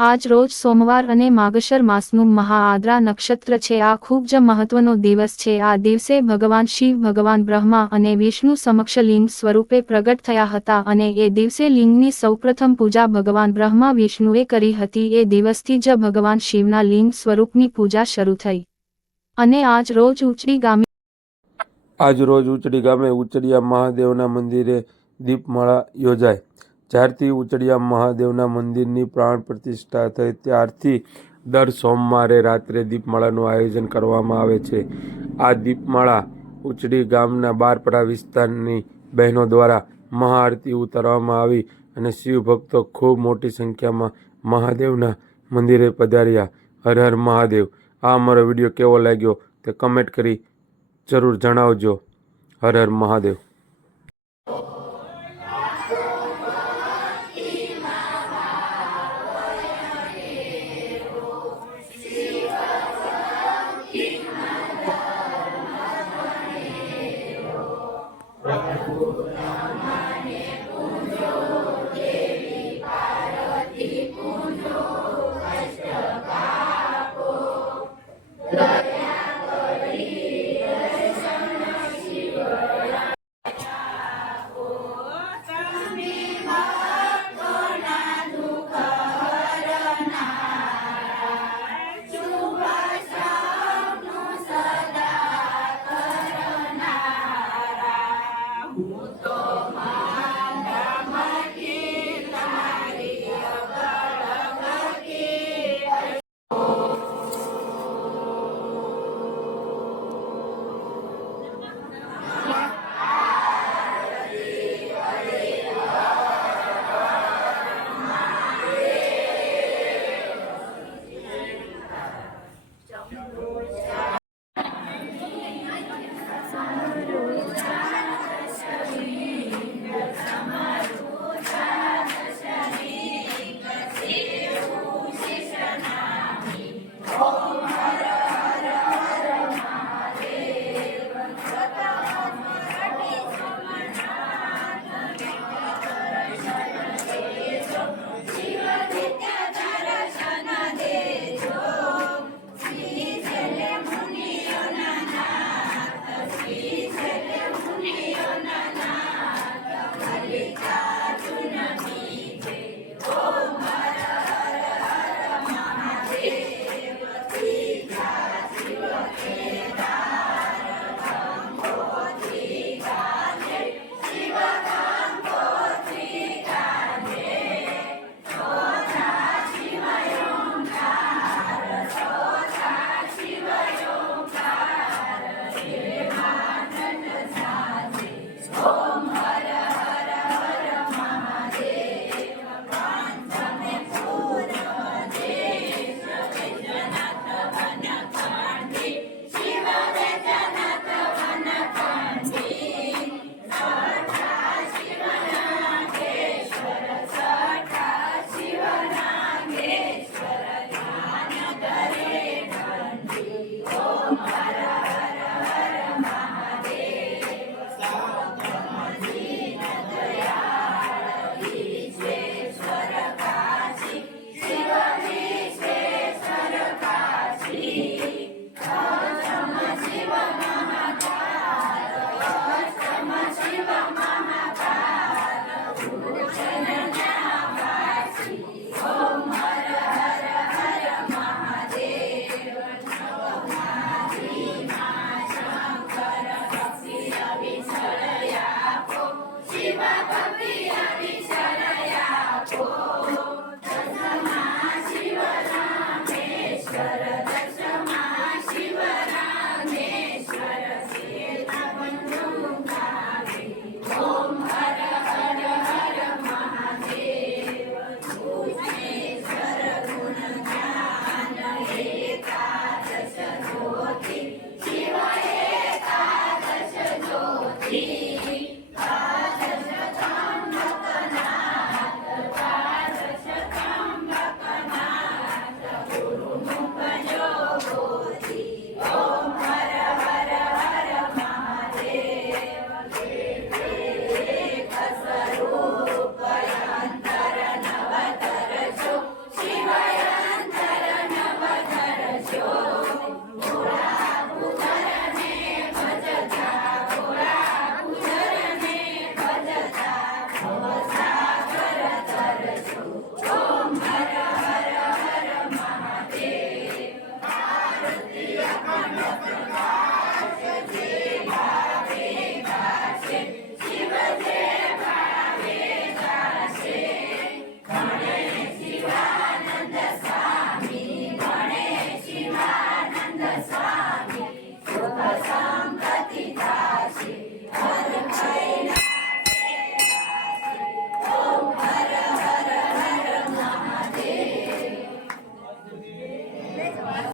આજ રોજ સોમવાર અને માગશર માસનું મહાઆદ્રા નક્ષત્ર છે। આ ખૂબ જ મહત્વનો દિવસ છે। આ દિવસે ભગવાન શિવ ભગવાન બ્રહ્મા અને વિષ્ણુ સમક્ષ લિંગ સ્વરૂપે પ્રગટ થયા હતા અને એ દિવસે લિંગની સૌપ્રથમ પૂજા ભગવાન બ્રહ્મા વિષ્ણુએ કરી હતી। એ દિવસથી જ ભગવાન શિવના લિંગ સ્વરૂપની પૂજા શરૂ થઈ અને આજ રોજ ઉચડી ગામે ઉચડિયા મહાદેવના મંદિરે દીપમાળા યોજાઈ। જ્યારથી ઉચડિયા મહાદેવના મંદિરની પ્રાણ પ્રતિષ્ઠા થઈ ત્યારથી દર સોમવારે રાત્રે દીપમાળાનું આયોજન કરવામાં આવે છે। આ દીપમાળા ઉચડી ગામના બારપરા વિસ્તારની બહેનો દ્વારા મહાઆરતી ઉતારવામાં આવી અને શિવ ભક્તો ખૂબ મોટી સંખ્યામાં મહાદેવના મંદિરે પધાર્યા। હર હર મહાદેવ। આ અમારો વિડીયો કેવો લાગ્યો તે કમેન્ટ કરી જરૂર જણાવજો। હર હર મહાદેવ।